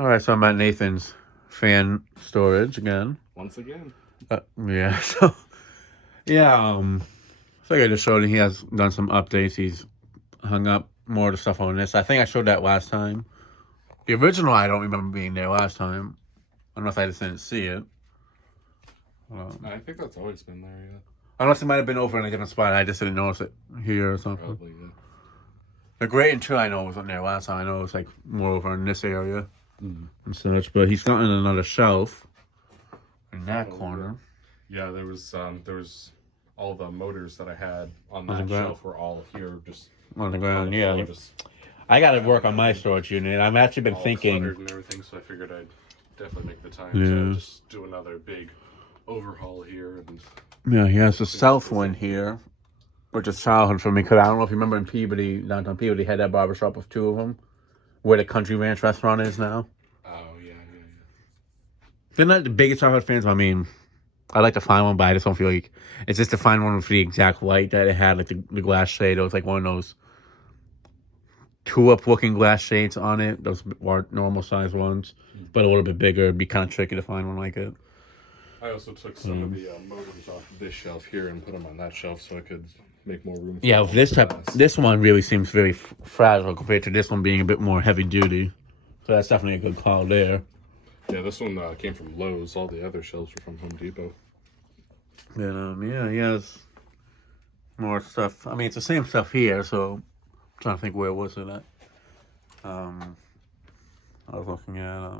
All right, so I'm at Nathan's fan storage again. Once again. Yeah, so yeah, I think I just showed him he has done some updates. He's hung up more of the stuff on this. I think I showed that last time. The original, I don't remember being there last time. I don't know if I just didn't see it. I think that's always been there, yeah. Unless it might have been over in a different spot. I just didn't notice it here or something. Probably, yeah. The Great Two I know wasn't there last time. I know it was like more over in this area and such. But he's gotten another shelf in that corner. Yeah, there was all the motors that I had on that shelf were all here, just on the ground. Yeah, just I got to work on my storage unit. I've actually been thinking and everything, so I figured I'd definitely make the time to just do another big overhaul here. And yeah, he has the south one here, which is childhood for me. Because I don't know if you remember in Peabody, downtown Peabody, had that barbershop with two of them, where the Country Ranch restaurant is now. Oh yeah. They're not the biggest childhood fans. I mean, I'd like to find one, but I just don't feel like it's just to find one with the exact light that it had, like the glass shade. It was like one of those tulip looking glass shades on it, those normal size ones, but a little bit bigger. It'd be kind of tricky to find one like it. I also took some of the motors off this shelf here and put them on that shelf so I could make more room. Yeah, this one really seems very fragile compared to this one being a bit more heavy duty. So that's definitely a good call there. Yeah, this one came from Lowe's. All the other shelves were from Home Depot. And yeah, he has more stuff. I mean, it's the same stuff here, so I'm trying to think where was it at. I was looking at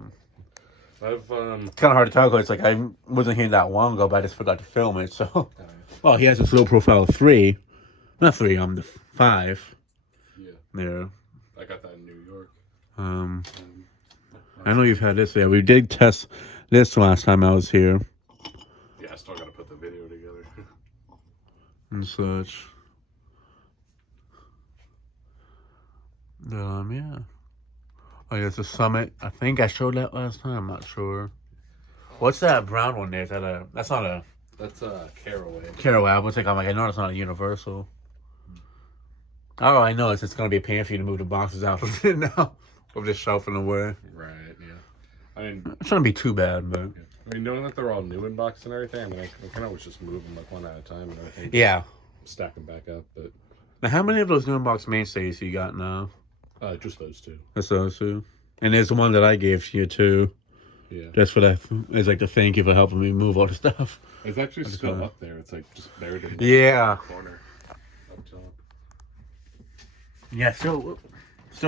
I've it's kind of hard to tell because it's like I wasn't here that long ago, but I just forgot to film it. So, well, he has this low profile 3, not 3, the 5. Yeah. There. I got that in New York. I know you've had this there. We did test this last time I was here. Yeah, I still gotta put the video together. And such. Yeah. Oh, yeah, it's a Summit. I think I showed that last time. I'm not sure. What's that brown one there? That's not a... That's a Caraway. Caraway. I know it's not a Universal. Oh, I know. It's going to be a pain for you to move the boxes out of it now. Of this shelf in the way. Right, yeah. I mean... It shouldn't be too bad, but... Yeah. I mean, knowing that they're all new in box and everything, I mean, I can always just move them like one at a time and everything. Yeah. Stack them back up, but... Now, how many of those new in-box mainstays you got now? Just those two. Just those two. And there's the one that I gave to you, too. Yeah. Just for that. It's like to thank you for helping me move all the stuff. It's actually still up there. It's like just buried in the corner up top. Yeah, still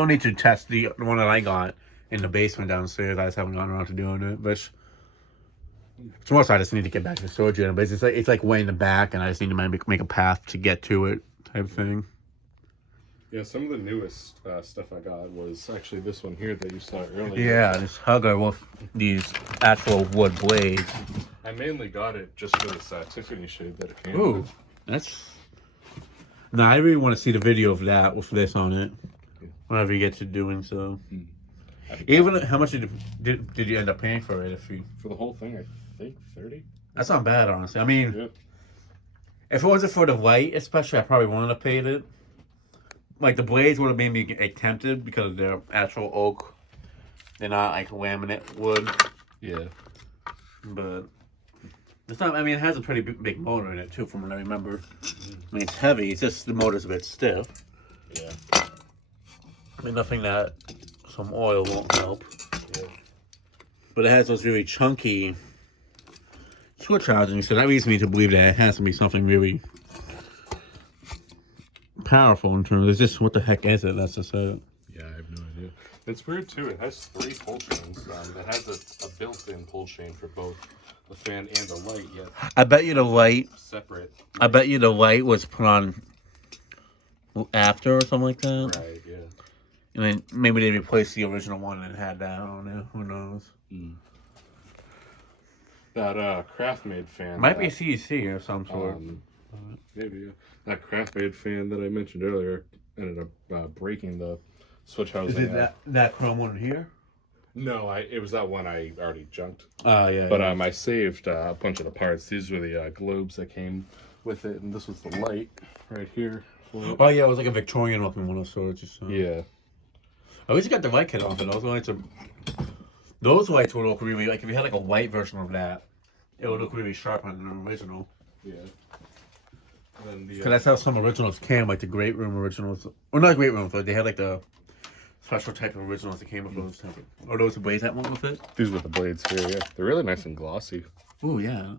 need to test the one that I got in the basement downstairs. I just haven't gotten around to doing it. But it's more so I just need to get back to the storage unit. But it's like way in the back, and I just need to make a path to get to it type thing. Yeah, some of the newest stuff I got was actually this one here that you saw earlier. Yeah, this hugger with these actual wood blades. I mainly got it just for this Tiffany shade that it came with. That's... No, I really want to see the video of that with this on it. Whenever you get to doing so. Even how much did you end up paying for it? For the whole thing, I think 30. That's not bad, honestly. I mean, if it wasn't for the light, especially, I probably wouldn't have paid it. Like, the blades would have made me tempted because they're actual oak. They're not like laminate wood. Yeah. But it's not... I mean, it has a pretty big motor in it, too, from what I remember. I mean, it's heavy. It's just the motor's a bit stiff. Yeah. I mean, nothing that some oil won't help. Yeah. But it has those really chunky switch housings, so that leads me to believe that it has to be something really powerful in terms of just what the heck is it? That's just it. Yeah, I have no idea. It's weird too. It has 3 pull chains. It has a built-in pull chain for both the fan and the light. Yet I bet you the light separate. I bet you the light was put on after or something like that. Right. Yeah. And then maybe they replaced the original one and had that on it. Who knows? That craft-made fan. Might be a CEC or some sort. Maybe, yeah. That craft-made fan that I mentioned earlier ended up breaking the switch housing. Is it that chrome one here? No, it was that one I already junked. Oh, yeah. But I saved a bunch of the parts. These were the globes that came with it, and this was the light right here. Oh, yeah, it was like a Victorian looking one of sorts. Yeah. At least you got the light kit off it. I was going to... Those whites would look really, like if you had like a white version of that, it would look really sharp on an original. Yeah. And then Because that's how some originals came, like the Great Room originals. Or not Great Room, but they had like the special type of originals that came with those type of... Or those the blades that went with it? these with the blades here, yeah. They're really nice and glossy. Oh, yeah.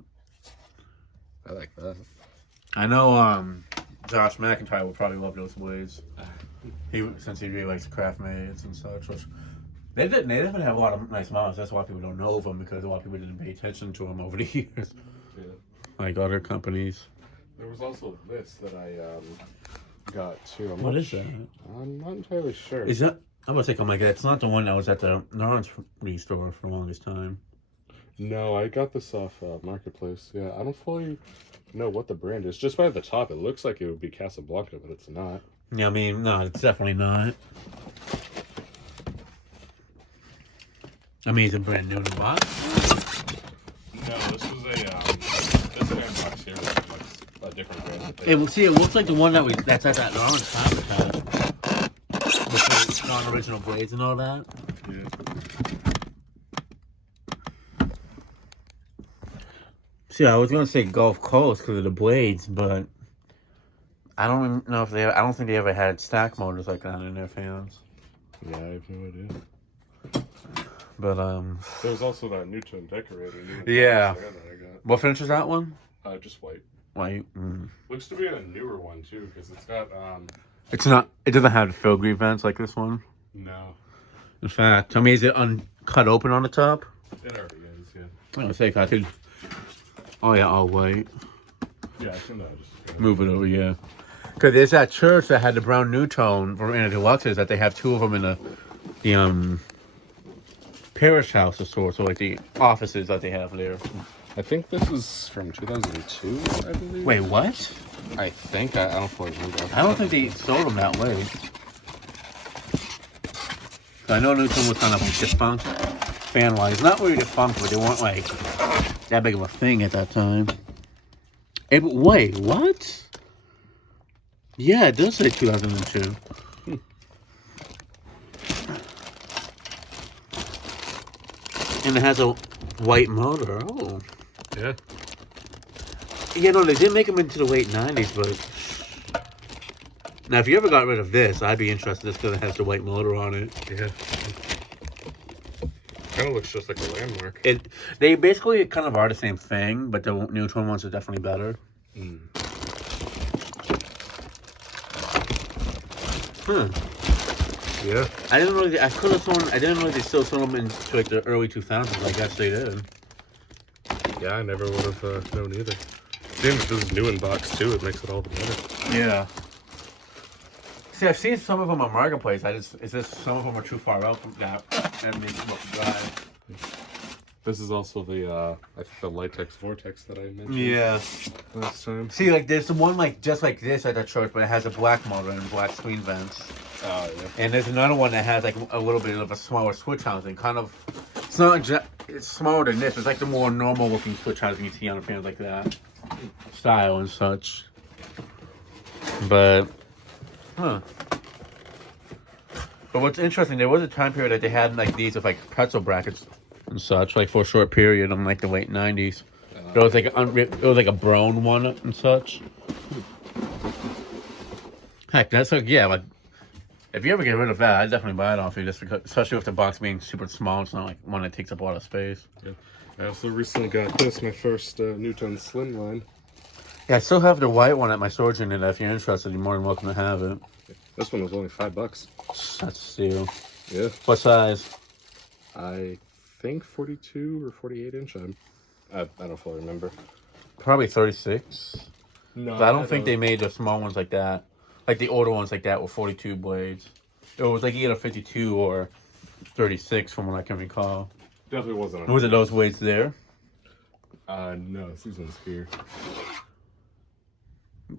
I like that. I know Josh McIntyre would probably love those blades. Since he really likes craft maids and such. Which they definitely have a lot of nice models. That's why people don't know of them, because a lot of people didn't pay attention to them over the years. Yeah. Like other companies. There was also this that I got too. What is that? I'm not entirely sure. Is that... I'm gonna think, oh my god, it's not the one that was at the Narns store for the longest time. No, I got this off Marketplace. Yeah, I don't fully know what the brand is. Just by the top, it looks like it would be Casablanca, but it's not. Yeah, I mean, no, it's definitely not. I mean, it's a brand new in the box. No, this was this Unboxed here was like a different brand. It looks like the one that's at that Narns advertised. With the non-original blades and all that. Yeah. See, I was gonna say Gulf Coast because of the blades, but I don't know if I don't think they ever had stack motors like that in their fans. Yeah, I have no idea. But There's also that Nutone decorator. Yeah. That I got. What finish is that one? Just white. White. Looks to be a newer one too, because it's got It's not. It doesn't have filigree vents like this one. no. In fact, I mean, is it cut open on the top? It already is. Yeah. I'm gonna say if I could. Oh yeah, all white. Yeah, I can just Move it over, yeah. Because there's that church that had the brown Nutone Verena Deluxes that they have two of them in the parish house of sorts, so like the offices that they have there. I think this is from 2002, I believe. Wait, what? I think I don't fully remember. I don't think they sold them that way. I know Nutone was kind of like defunct fan-wise. Not really defunct, but they weren't like that big of a thing at that time. Wait, what? Yeah, it does say 2002. And it has a white motor. Oh. Yeah. Yeah, no, they did make them into the late 90s, but... Now, if you ever got rid of this, I'd be interested just because it has the white motor on it. Yeah. Kind of looks just like a landmark. They basically kind of are the same thing, but the Nutone ones are definitely better. Mm. Yeah. I didn't know. I didn't know they still sold them into like the early 2000s. I guess they did. Yeah, I never would have known either. Seeing that this is new in box too, it makes it all the better. Yeah. See, I've seen some of them on Marketplace. It's just some of them are too far out from that and make them look dry. This is also the I think the Litex Vortex that I mentioned. Yeah. Last time. See, like there's the one like just like this at the church, but it has a black motor and black screen vents. Oh yeah. And there's another one that has like a little bit of a smaller switch housing. Kind of, it's not it's smaller than this. It's like the more normal looking switch housing you see on fans like that style and such. But, But what's interesting, there was a time period that they had like these with like pretzel brackets and such, like for a short period in like the late 90s. It was like a brown one and such. Heck, that's like, yeah, like if you ever get rid of that, I'd definitely buy it off you, just because, especially with the box being super small. It's not like one that takes up a lot of space. Yeah. I also recently got this, my first Nutone Slimline. Yeah, I still have the white one at my storage unit. If you're interested, you're more than welcome to have it. This one was only $5. That's a steal. Yeah. What size? I think 42 or 48 inch. I don't fully remember. Probably 36. No, I don't think they made the small ones like that. Like the older ones like that were 42 blades. It was like either 52 or 36 from what I can recall. Definitely wasn't. Was it those blades there? No, these ones here.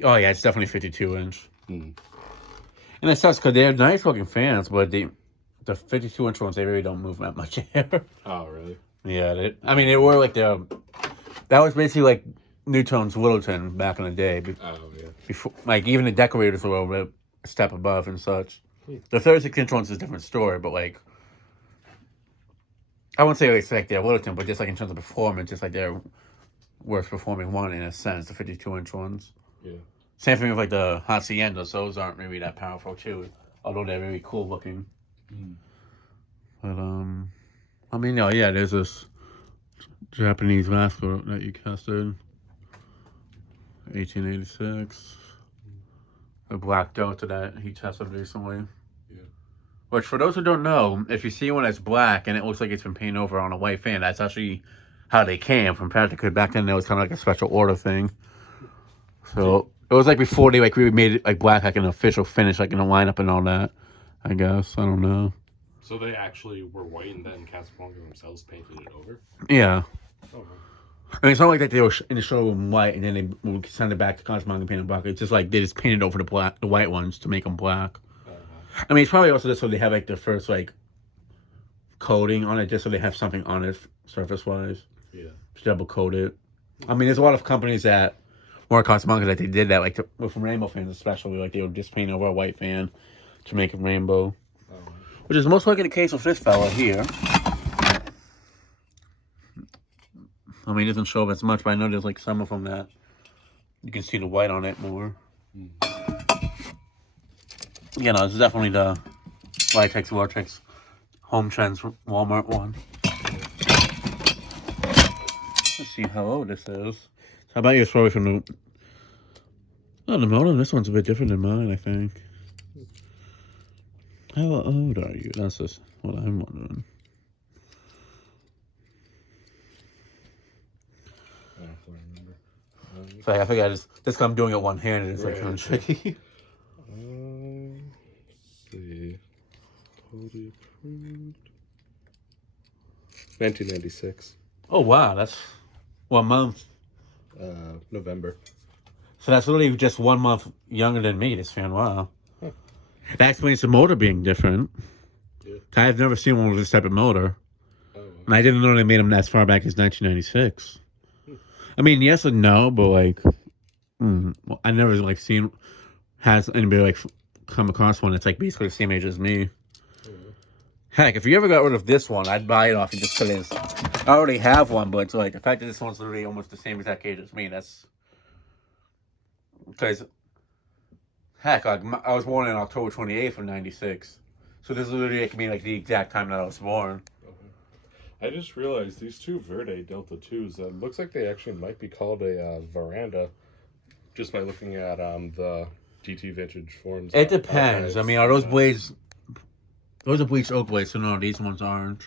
Oh yeah, it's definitely 52 inch. Hmm. And it sucks because they're nice looking fans, but the 52 inch ones, they really don't move that much air. Oh, really? Yeah, I mean, they were like that was basically like Nutone's Littleton back in the day. Oh, yeah. Before, like even the decorators were a step above and such. The 36 inch ones is a different story, but like I wouldn't say it's like their Littleton, but just like in terms of performance, just like their worst performing one in a sense, the 52-inch ones. Yeah. Same thing with like the Haciendas. Those aren't maybe that powerful too, although they're very cool looking. But I mean, no, yeah, there's this Japanese Vasco that you casted, 1886. A Black Delta that he tested recently. Yeah. Which, for those who don't know, if you see one that's black and it looks like it's been painted over on a white fan, that's actually how they came from practically. Back then, it was kind of like a special order thing. So it was like before they like really made it like black, like an official finish, like in a lineup and all that. I guess I don't know. So they actually were white, and then Casablanca themselves painted it over. Yeah. Oh. I mean, it's not like that they were in the showroom white and then they would send it back to Casablanca and paint it black. It's just like they just painted over the white ones to make them black. I mean, it's probably also just so they have like the first like coating on it, just so they have something on it surface wise. Yeah. Just double coat it. I mean, there's a lot of companies that were Casablanca that they did that, like with rainbow fans especially, like they would just paint over a white fan to make it rainbow. Which is most likely the case with this fella here. I mean, it doesn't show up as much, but I know there's like some of them that you can see the white on it more. Yeah, no, this is definitely the Vitex Vortex Home Trends Walmart one. Let's see how old this is. How about your story from the... Oh, the modem, this one's a bit different than mine, I think. How old are you? That's just what I'm wondering. I don't remember. So I think just I'm doing it one-handed, it's like kind of tricky. Let's see. Totally approved. 1996. Oh, wow, that's 1 month. November. So that's literally just 1 month younger than me, this fan. Wow. Huh. That explains the motor being different. Yeah. I've never seen one with this type of motor. Oh, wow. And I didn't know they made them as far back as 1996. I mean, yes and no, but like, well, I never like has anybody like come across one that's like basically the same age as me. Heck, if you ever got rid of this one, I'd buy it off you just because I already have one, but it's like the fact that this one's literally almost the same exact age as me, that's because heck, like, I was born on October 28th of 96. So this literally could be like the exact time that I was born. I just realized these two Verde Delta 2s, looks like they actually might be called a veranda, just by looking at the DT Vintage forums. It depends. I mean, are those blades... Those are bleached oak blades, so no, these ones aren't.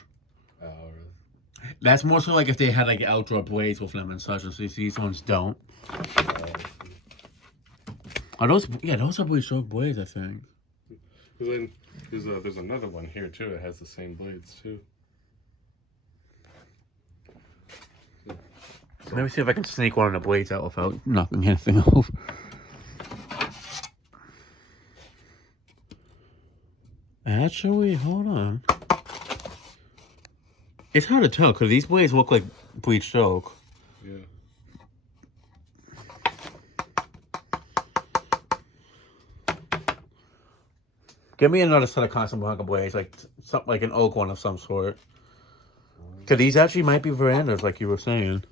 Oh, really? That's more so like if they had like outdoor blades with them and such, and these ones don't. Are those... Yeah, those are bleached oak blades, I think. Then there's another one here, too. It has the same blades, too. Let me see if I can sneak one of the blades out without knocking anything over. Actually, hold on. It's hard to tell because these blades look like bleached oak. Yeah. Give me another set of Casablanca blades, like something like an oak one of some sort. Because these actually might be verandas, like you were saying.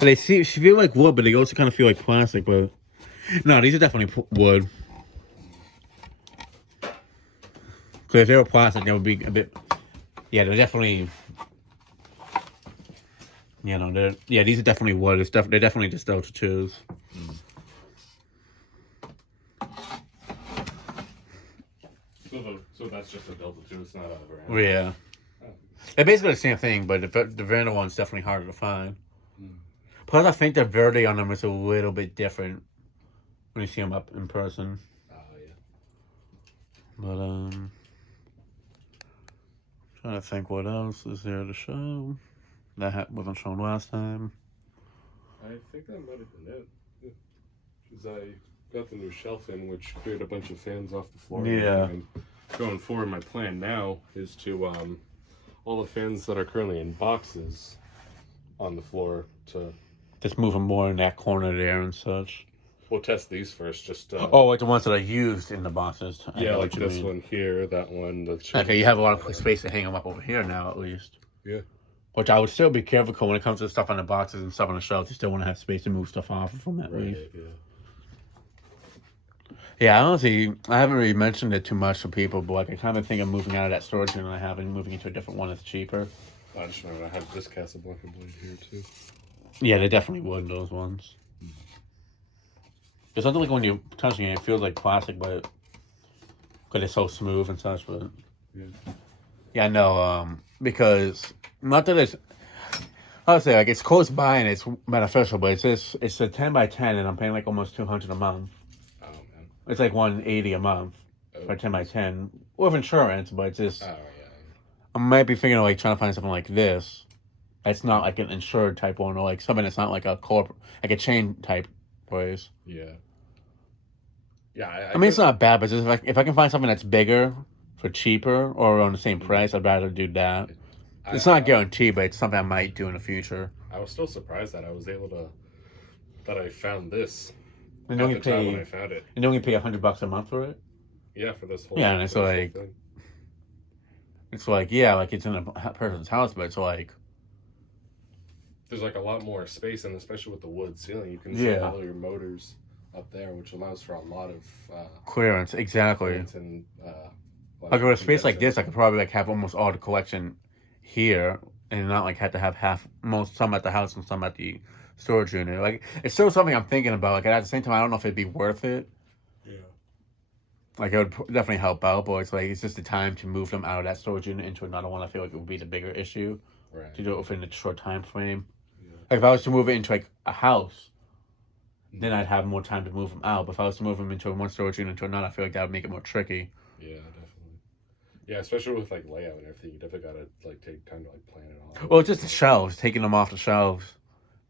They feel like wood, but they also kind of feel like plastic. But no, these are definitely wood. Because if they were plastic, they would be a bit. Yeah, they're definitely. You know, these are definitely wood. They're definitely just Delta 2s. So that's just a Delta 2. It's not a veranda. Yeah, they're basically the same thing, but the veranda one's definitely harder to find. Plus, I think the Verde on them is a little bit different when you see them up in person. Oh, yeah. But, trying to think what else is there to show. That wasn't shown last time. I think that might have been it. Because I got the new shelf in, which cleared a bunch of fans off the floor. Yeah. And going forward, my plan now is to, all the fans that are currently in boxes on the floor to... Just move them more in that corner there and such. We'll test these first. Just Oh, like the ones that are used in the boxes. I yeah, know like what you this mean. one here, that one. Okay, you have a lot of space to hang them up over here now, at least. Yeah. Which I would still be careful when it comes to stuff on the boxes and stuff on the shelves. You still want to have space to move stuff off from that leaf. Right. Yeah. Yeah, honestly, I haven't really mentioned it too much to people, but like I kind of think I'm moving out of that storage unit I have and moving into a different one that's cheaper. I just remember I had this Casablanca blade here too. Yeah, they definitely would, those ones. It's something like when you're touching it, it feels like plastic, but because it's so smooth and such. But yeah, no, because not that it's, I would say like it's close by and it's beneficial, but it's a 10 by 10, and I'm paying like almost $200 a month. Oh man. It's like $180 a month for 10 by 10 with insurance, but it's just. Oh yeah. I might be thinking of like trying to find something like this. It's not like an insured type one, or like something that's not like a like a chain type place. Yeah. Yeah. I mean, it's not bad, but just if I can find something that's bigger for cheaper or on the same price, I'd rather do that. It's not guaranteed, but it's something I might do in the future. I was still surprised that I was able to, that I found this. And at the time when I found it. And only pay $100 a month for it. Yeah, for this whole. Yeah, and it's like, yeah, like it's in a person's house, but it's like. There's like a lot more space, and especially with the wood ceiling, you can see all your motors up there, which allows for a lot of clearance. Exactly. Clearance and, like with a space like this, I could probably like have almost all the collection here, and not like have to have some at the house and some at the storage unit. Like it's still something I'm thinking about. Like at the same time, I don't know if it'd be worth it. Yeah. Like it would definitely help out, but it's like it's just the time to move them out of that storage unit into another one. I feel like it would be the bigger issue. Right. To do it within a short time frame. Yeah. Like if I was to move it into like a house, then I'd have more time to move them out. But if I was to move them into one storage unit into another, I feel like that would make it more tricky. Yeah, definitely. Yeah, especially with like layout and everything, you definitely gotta like take time to like plan it all. Well, it's just the shelves, taking them off the shelves,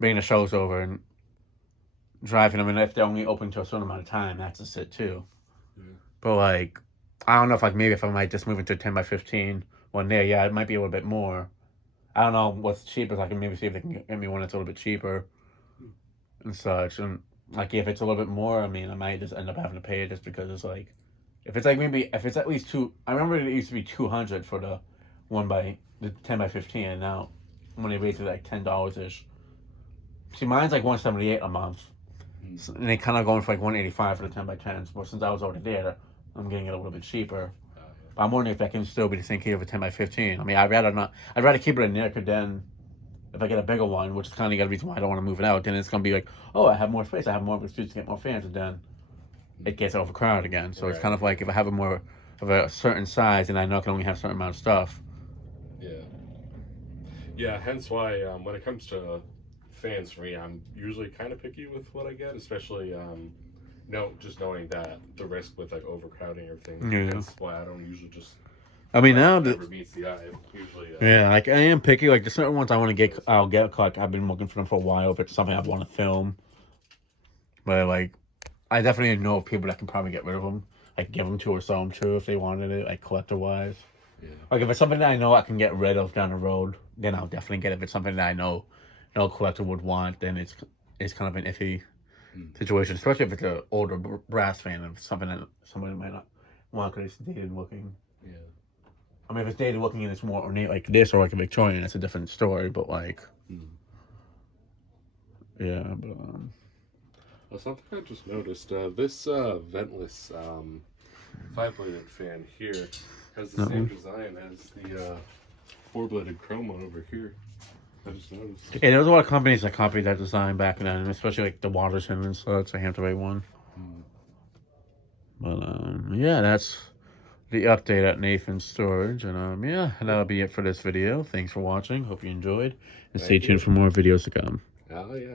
bringing the shelves over, and driving them. And if they're only open to a certain amount of time, that's just it too. Yeah. But like, I don't know if like maybe if I might just move into a 10 by 15 one there, yeah, it might be a little bit more. I don't know what's cheapest. I can maybe see if they can get me one that's a little bit cheaper and such. And like if it's a little bit more, I mean, I might just end up having to pay it just because it's like, if it's like maybe if it's at least I remember it used to be $200 for the 10 by 15, and now when they raised it like $10 ish. See, mine's like $178 a month, and they kind of going for like $185 for the 10 by 10s. But since I was already there, I'm getting it a little bit cheaper. But I'm wondering if that can still be the same key of a 10 by 15. I mean, I'd rather keep it in there, because then if I get a bigger one, which is kind of the reason why I don't want to move it out, then it's going to be like, oh, I have more space, I have more space to get more fans, and then it gets overcrowded again. So it's kind of like if I have a more of a certain size, and I know I can only have a certain amount of stuff. Yeah. Yeah, hence why when it comes to fans for me, I'm usually kind of picky with what I get, especially just knowing that the risk with like overcrowding or things. Yeah. That's why I don't usually just. I mean, now that meets the eye. Usually. Yeah, like I am picky. Like the certain ones I want to get, I'll get. Like I've been looking for them for a while. If it's something I want to film, but like, I definitely know of people that can probably get rid of them. Like give them to or sell them to if they wanted it, like collector wise. Yeah. Like if it's something that I know I can get rid of down the road, then I'll definitely get it. If it's something that I know no collector would want, then it's kind of an iffy situation, especially if it's an older brass fan, and something that somebody might not want because it's dated looking. Yeah. I mean, if it's dated looking and it's more ornate like this or like a Victorian, that's a different story. But like, yeah. But well, something I just noticed. This ventless 5-bladed fan here has the same design as the 4-bladed chrome one over here. I just noticed. Yeah, there was a lot of companies that copied that design back then, especially like the Waterson and such, the Hampton one. But yeah, that's the update at Nathan's storage, and yeah, that'll be it for this video. Thanks for watching. Hope you enjoyed, and stay tuned for more videos to come. Oh yeah.